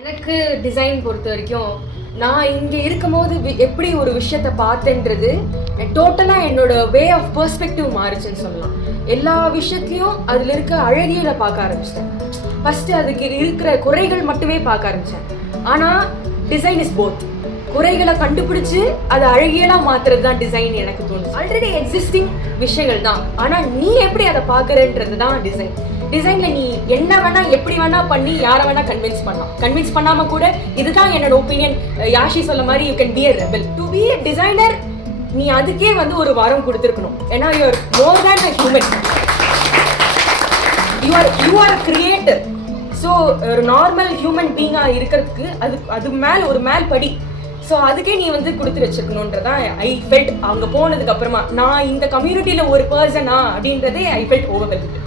எனக்கு டிசைன் பொறுத்த வரைக்கும் நான் இங்கே இருக்கும்போது எப்படி ஒரு விஷயத்தை பார்த்தேன்றது டோட்டலாக என்னோட வே ஆஃப் பெர்ஸ்பெக்டிவ் மாறுச்சுன்னு சொல்லலாம். எல்லா விஷயத்துலையும் அதில் இருக்க அழகியலை பார்க்க ஆரம்பிச்சிட்டேன். ஃபஸ்ட்டு அதுக்கு இருக்கிற குறைகள் மட்டுமே பார்க்க ஆரம்பித்தேன். ஆனால் டிசைன் இஸ் போத். குறைகளை கண்டுபிடிச்சு அதை அழகியலாக மாற்றுறது தான் டிசைன் எனக்கு தோணுச்சு. ஆல்ரெடி எக்ஸிஸ்டிங் விஷயங்கள் தான், ஆனால் நீ எப்படி அதை பார்க்குறன்றது தான் டிசைன். டிசைனில் நீ என்ன வேணால் எப்படி வேணால் பண்ணி யாரை வேணால் கன்வின்ஸ் பண்ணாமல் கூட இதுதான் என்னோட ஒப்பீனியன். யாஷி சொல்ல மாதிரி you can be a rebel. To be a designer நீ அதுக்கே ஒரு வாரம் கொடுத்துருக்கணும். ஏன்னா you are more than a human. You are creator. So ஒரு நார்மல் ஹியூமன் பீயிங்காக இருக்கிறதுக்கு அது ஒரு மேல் படி. ஸோ அதுக்கே நீ கொடுத்து வச்சுக்கணுன்றதான் ஐ ஃபெல்ட். அங்கே போனதுக்கு அப்புறமா நான் இந்த கம்யூனிட்டியில் ஒரு பர்சனா அப்படின்றதே ஐ ஃபெல்ட் ஓவர்வெல்ம்ட்.